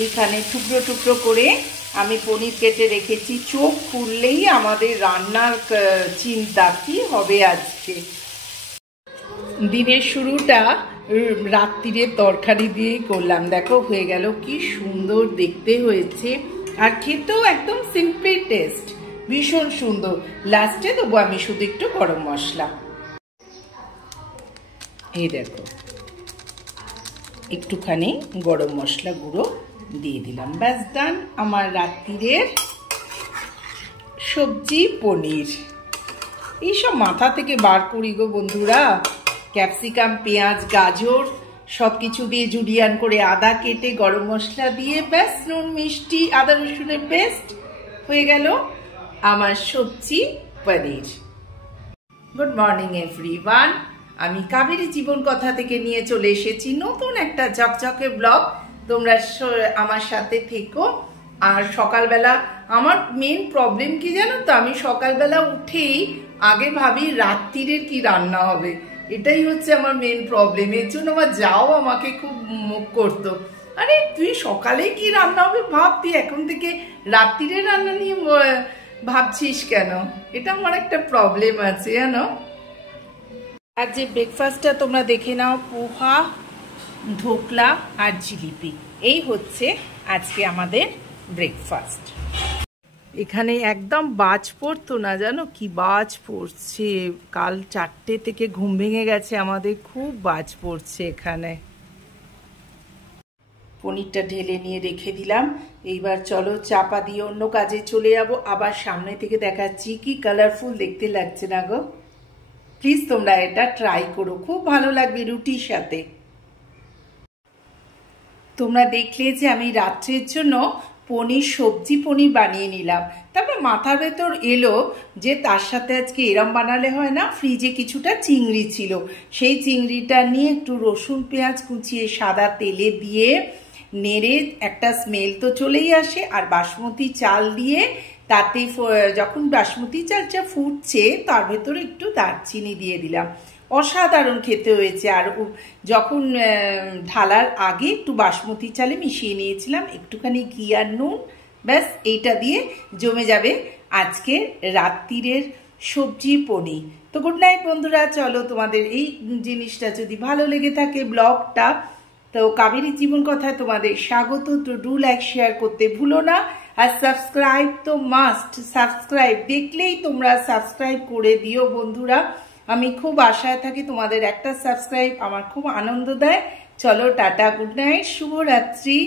এইখানে টুকরো টুকরো করে আমি পনির কেটে রেখেছি। চোখ খুললেই আমাদের রান্নার চিন্তা কি হবে আজকে। দিনের শুরুটা রাত্রিরের তরকারি দিয়েই করলাম। দেখো হয়ে গেল, কি সুন্দর দেখতে হয়েছে, আর খেতেও একদম সিম্পল টেস্ট, ভীষণ সুন্দর। লাস্টে দেবো আমি শুধু একটু গরম মশলা। এই দেখো একটুখানি গরম মশলা গুঁড়ো দিয়ে দিলাম, ব্যাস ডান আমার রাত্রিরের সবজি পনির। এইসব মাথা থেকে বার করি গো বন্ধুরা। ক্যাপসিকাম, পেঁয়াজ, গাজর সব কিছু দিয়ে জুলিয়ান করে আদা কেটে গরম মশলা দিয়ে ব্যাস নুন মিষ্টি আদা রসুনের পেস্ট, হয়ে গেল আমার সবজি পনির। গুড মর্নিং এভরিওয়ান, আমি কাবেরী জীবন কথা থেকে নিয়ে চলে এসেছি নতুন একটা ঝকঝকে ব্লগ। তোমরা আমার সাথে থেকো। আর সকালবেলা আমার মেন প্রবলেম কি জানো তো, আমি সকালবেলা উঠেই আগে ভাবি রাত্রিরের কি রান্না হবে, এটাই হচ্ছে আমার মেন প্রবলেম। এর জন্য আমার যাও আমাকে খুব মুখ করতো, আরে তুই সকালে কি রান্না হবে ভাব, তুই এখন থেকে রাত্রিরের রান্না নিয়ে ভাবছিস কেন। এটা আমার একটা প্রবলেম আছে জানো। আর যে ব্রেকফাস্টটা তোমরা দেখে নাও, পোহা, ধোকলা আর জিলিপি, এই হচ্ছে আজকে আমাদের ব্রেকফাস্ট। এখানে একদম বাজ পড়তো না জানো, কি বাজ পড়ছে। কাল 4টে থেকে ঘুম ভেঙে গেছে আমাদের, খুব বাজ পড়ছে এখানে। পনিরটা ঢেলে নিয়ে রেখে দিলাম। এইবার চলো চাপা দিয়ে অন্য কাজে চলে যাবো। আবার সামনে থেকে দেখাচ্ছি, কি কালারফুল দেখতে লাগছে না গো। প্লিজ তোমরা এটা ট্রাই করো, খুব ভালো লাগবে রুটির সাথে। তোমরা দেখলে যে আমি রাত্রের জন্য সবজি পনির বানিয়ে নিলাম। তারপর মাথার ভেতর এলো যে তার সাথে আজকে এরম বানালে হয় না, ফ্রিজে কিছুটা চিংড়ি ছিল, সেই চিংড়িটা নিয়ে একটু রসুন পেঁয়াজ কুচিয়ে সাদা তেলে দিয়ে নেড়ে, একটা স্মেল তো চলেই আসে, আর বাসমতি চাল দিয়ে তাতে যখন বাসমতি চালটা ফুটছে তার ভেতরে একটু দারচিনি দিয়ে দিলাম, অসাধারণ খেতে হয়েছে। আর যখন ঢালার আগে একটু বাসমতি চালে মিশিয়ে নিয়েছিলাম একটুখানি ঘি আর নুন, ব্যাস এইটা দিয়ে জমে যাবে আজকে রাত্রিরের সবজি পনির। তো গুড নাইট বন্ধুরা, চলো তোমাদের এই জিনিসটা যদি ভালো লেগে থাকে ব্লগটা, তো কাবেরী জীবন কথায় তোমাদের স্বাগত। তো ডু লাইক শেয়ার করতে ভুলো না, আর সাবস্ক্রাইব তো মাস্ট, সাবস্ক্রাইব দেখলেই তোমরা সাবস্ক্রাইব করে দিও বন্ধুরা। আমি খুব আশায় থাকি, তোমাদের একটা সাবস্ক্রাইব আমার খুব আনন্দ দেয়। চলো টাটা, গুড নাইট, শুভরাত্রি।